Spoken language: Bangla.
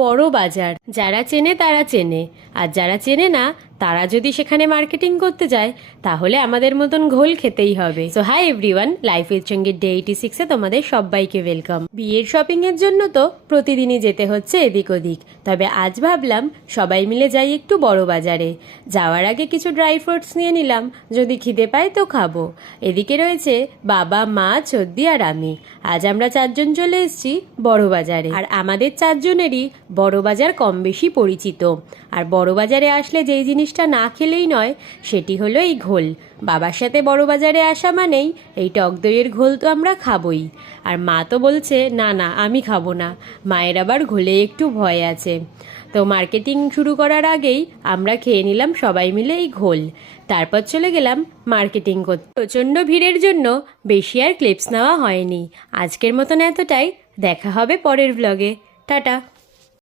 বড় বাজার যারা চেনে তারা চেনে, আর যারা চেনে না তারা যদি সেখানে মার্কেটিং করতে যায় তাহলে আমাদের মতন ঘোল খেতেই হবে। So hi everyone, life with সঙ্গীত ডে 86-এ তোমাদের সবাইকে ওয়েলকাম। বিয়ের শপিংয়ের জন্য তো প্রতিদিনই যেতে হচ্ছে এদিক ওদিক, তবে আজ ভাবলাম সবাই মিলে যাই একটু বড় বাজারে। যাওয়ার আগে কিছু ড্রাই ফ্রুটস নিয়ে নিলাম, যদি খিদে পাই তো খাবো। এদিকে রয়েছে বাবা, মা, চদ্দি আর আমি। আজ আমরা চারজন চলে এসেছি বড় বাজারে, আর আমাদের চারজনেরই বড় বাজার কম বেশি পরিচিত। আর বড় বাজারে আসলে যেই জিনিসটা না খেলেই নয় সেটি হলো এই ঘোল। বাবার সাথে বড় বাজারে আসা মানেই এই টক দইয়ের ঘোল তো আমরা খাবই। আর মা তো বলছে না না আমি খাবো না, মায়ের আবার ঘোলে একটু ভয় আছে। তো মার্কেটিং শুরু করার আগেই আমরা খেয়ে নিলাম সবাই মিলে এই ঘোল, তারপর চলে গেলাম মার্কেটিং করতে। প্রচণ্ড ভিড়ের জন্য বেশি আর ক্লিপস নেওয়া হয়নি। আজকের মতন এতটাই, দেখা হবে পরের ব্লগে। টাটা।